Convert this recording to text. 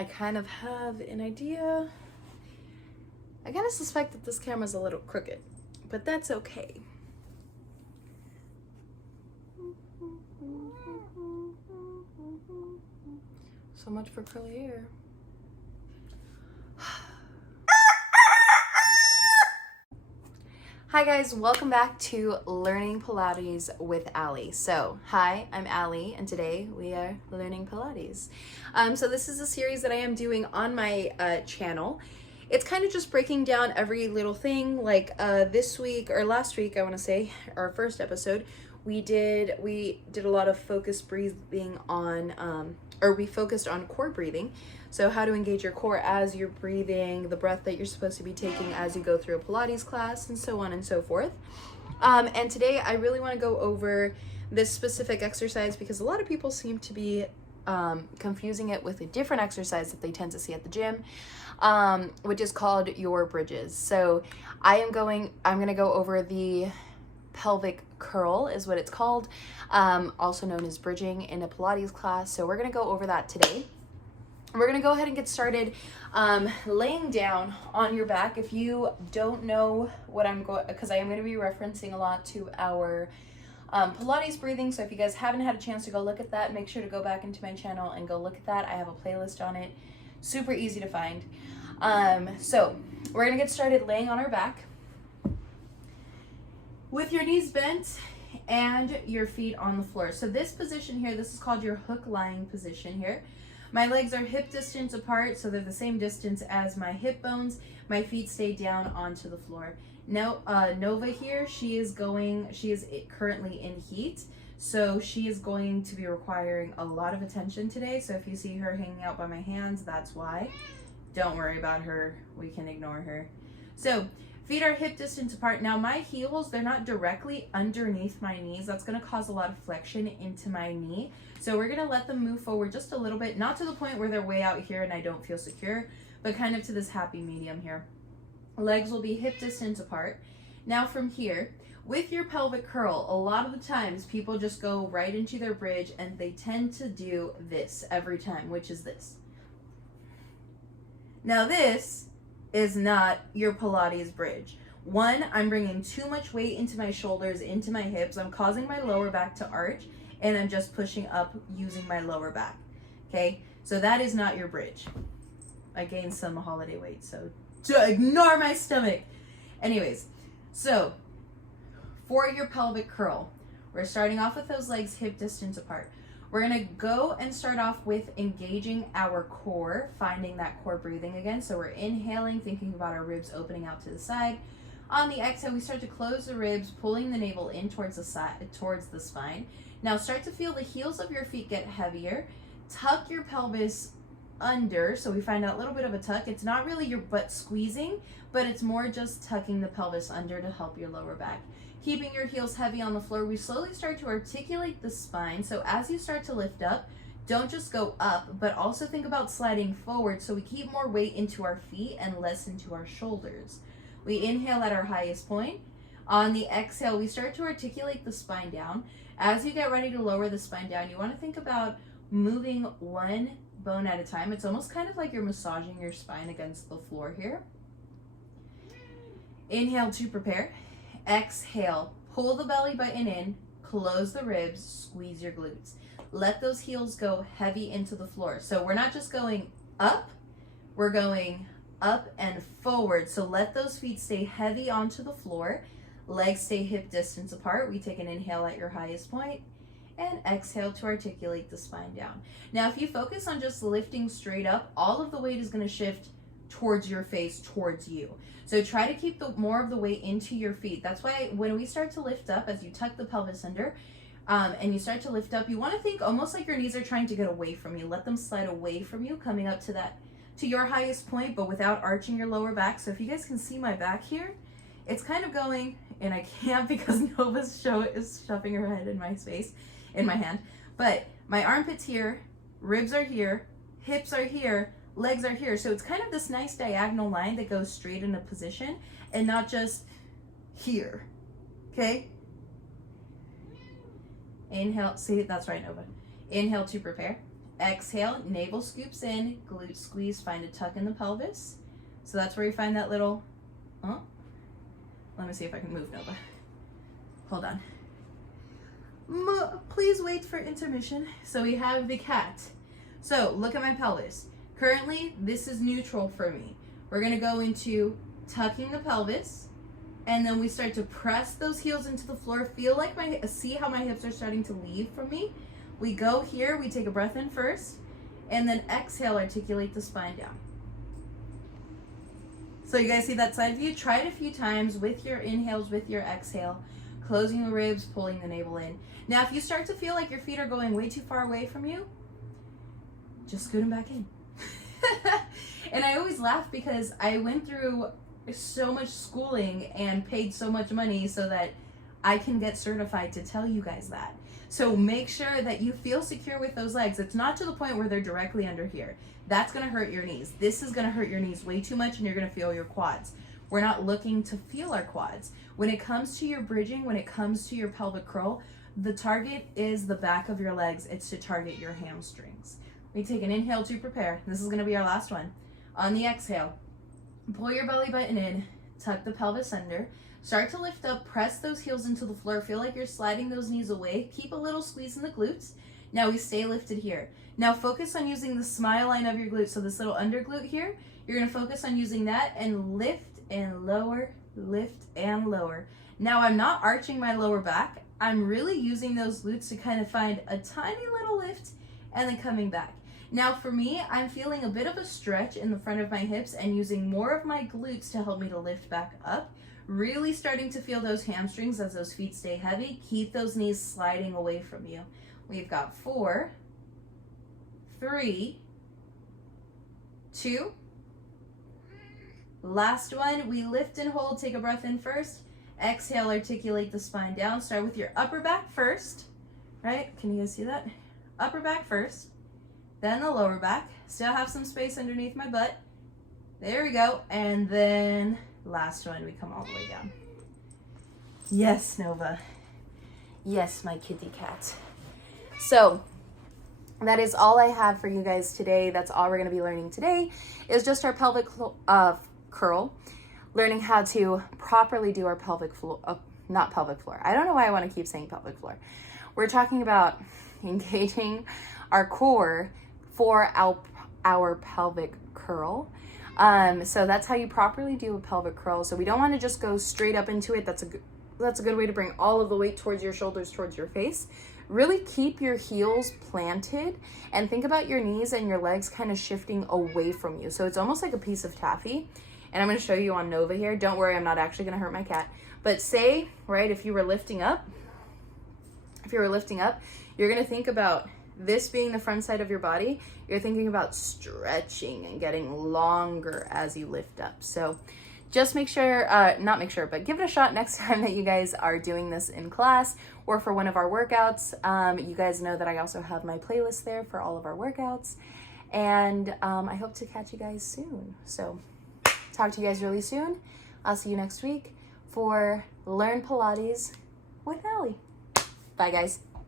I kind of have an idea. I kind of suspect that this camera's a little crooked, but that's okay. So much for curly hair. Hi guys, welcome back to Learning Pilates with Allie. So, hi, I'm Allie, and today we are learning Pilates. So this is a series that I am doing on my channel. It's kind of just breaking down every little thing. Like this week, or last week, I want to say, our first episode, we did a lot of focused breathing on, we focused on core breathing. So how to engage your core as you're breathing, the breath that you're supposed to be taking as you go through a Pilates class, and so on and so forth. And today I really want to go over this specific exercise because a lot of people seem to be confusing it with a different exercise that they tend to see at the gym, which is called your bridges. So I'm going to go over the pelvic curl is what it's called, also known as bridging in a Pilates class. So we're going to go over that today. We're going to go ahead and get started laying down on your back. If you don't know what I'm going, because I am going to be referencing a lot to our Pilates breathing. So if you guys haven't had a chance to go look at that, make sure to go back into my channel and go look at that. I have a playlist on it. Super easy to find. So we're going to get started laying on our back with your knees bent and your feet on the floor. So this position here, this is called your hook lying position here. My legs are hip distance apart, so they're the same distance as my hip bones. My feet stay down onto the floor. Now, Nova here, she is currently in heat, so she is going to be requiring a lot of attention today. So if you see her hanging out by my hands, that's why. Don't worry about her. We can ignore her. So feet are hip distance apart. Now my heels, they're not directly underneath my knees. That's going to cause a lot of flexion into my knee. So we're going to let them move forward just a little bit, not to the point where they're way out here and I don't feel secure, but kind of to this happy medium here. Legs will be hip distance apart. Now from here, with your pelvic curl, a lot of the times people just go right into their bridge and they tend to do this every time, which is this. Now this is not your Pilates bridge. One, I'm bringing too much weight into my shoulders, into my hips. I'm causing my lower back to arch, and I'm just pushing up using my lower back. Okay, so that is not your bridge. I gained some holiday weight, so ignore my stomach. Anyways, so for your pelvic curl, we're starting off with those legs hip distance apart. We're going to go and start off with engaging our core, finding that core breathing again. So we're inhaling, thinking about our ribs opening out to the side. On the exhale, we start to close the ribs, pulling the navel in towards the side, towards the spine. Now start to feel the heels of your feet get heavier. Tuck your pelvis under, so we find a little bit of a tuck. It's not really your butt squeezing, but it's more just tucking the pelvis under to help your lower back. Keeping your heels heavy on the floor, we slowly start to articulate the spine. So as you start to lift up, don't just go up, but also think about sliding forward so we keep more weight into our feet and less into our shoulders. We inhale at our highest point. On the exhale, we start to articulate the spine down. As you get ready to lower the spine down, you want to think about moving one bone at a time. It's almost kind of like you're massaging your spine against the floor here. Inhale to prepare. Exhale, pull the belly button in, close the ribs, squeeze your glutes. Let those heels go heavy into the floor. So we're not just going up, we're going up and forward. So let those feet stay heavy onto the floor. Legs stay hip distance apart. We take an inhale at your highest point and exhale to articulate the spine down. Now, if you focus on just lifting straight up, all of the weight is going to shift towards your face, towards you. So try to keep more of the weight into your feet. That's why when we start to lift up, as you tuck the pelvis under and you start to lift up, you want to think almost like your knees are trying to get away from you. Let them slide away from you, coming up to your highest point, but without arching your lower back. So if you guys can see my back here, it's kind of going, and I can't because Nova's is shoving her head in my space, in my hand. But my armpits here, ribs are here, hips are here, legs are here. So it's kind of this nice diagonal line that goes straight into position and not just here. Okay? Inhale, see, that's right, Nova. Inhale to prepare. Exhale, navel scoops in, glute squeeze, find a tuck in the pelvis. So that's where you find that little, let me see if I can move, Nova. Hold on. Please wait for intermission. So we have the cat. So look at my pelvis. Currently, this is neutral for me. We're gonna go into tucking the pelvis, and then we start to press those heels into the floor. Feel like see how my hips are starting to leave from me? We go here, we take a breath in first, and then exhale, articulate the spine down. So you guys see that side view? Try it a few times with your inhales, with your exhale, closing the ribs, pulling the navel in. Now, if you start to feel like your feet are going way too far away from you, just scoot them back in. And I always laugh because I went through so much schooling and paid so much money so that I can get certified to tell you guys that. So make sure that you feel secure with those legs. It's not to the point where they're directly under here. That's gonna hurt your knees. This is gonna hurt your knees way too much and you're gonna feel your quads. We're not looking to feel our quads. When it comes to your bridging, when it comes to your pelvic curl, the target is the back of your legs. It's to target your hamstrings. We take an inhale to prepare. This is gonna be our last one. On the exhale, pull your belly button in, tuck the pelvis under, start to lift up, press those heels into the floor. Feel like you're sliding those knees away. Keep a little squeeze in the glutes. Now we stay lifted here. Now focus on using the smile line of your glute. So this little under glute here, you're gonna focus on using that and lift and lower, lift and lower. Now I'm not arching my lower back. I'm really using those glutes to kind of find a tiny little lift and then coming back. Now for me, I'm feeling a bit of a stretch in the front of my hips and using more of my glutes to help me to lift back up. Really starting to feel those hamstrings as those feet stay heavy. Keep those knees sliding away from you. We've got 4, 3, 2. Last one, we lift and hold. Take a breath in first. Exhale, articulate the spine down. Start with your upper back first, right? Can you guys see that? Upper back first, then the lower back. Still have some space underneath my butt. There we go. And then last one, we come all the way down. Yes, Nova. Yes, my kitty cat. So that is all I have for you guys today. That's all we're going to be learning today is just our pelvic curl, learning how to properly do our pelvic floor, not pelvic floor. I don't know why I want to keep saying pelvic floor. We're talking about engaging our core for our pelvic curl. So that's how you properly do a pelvic curl. So we don't want to just go straight up into it. That's a good way to bring all of the weight towards your shoulders, towards your face. Really keep your heels planted and think about your knees and your legs kind of shifting away from you. So it's almost like a piece of taffy. And I'm going to show you on Nova here. Don't worry, I'm not actually going to hurt my cat. But say, right, if you were lifting up, you're going to think about this being the front side of your body. You're thinking about stretching and getting longer as you lift up. So just make sure, but give it a shot next time that you guys are doing this in class or for one of our workouts. You guys know that I also have my playlist there for all of our workouts. And I hope to catch you guys soon. So talk to you guys really soon. I'll see you next week for Learn Pilates with Allie. Bye, guys.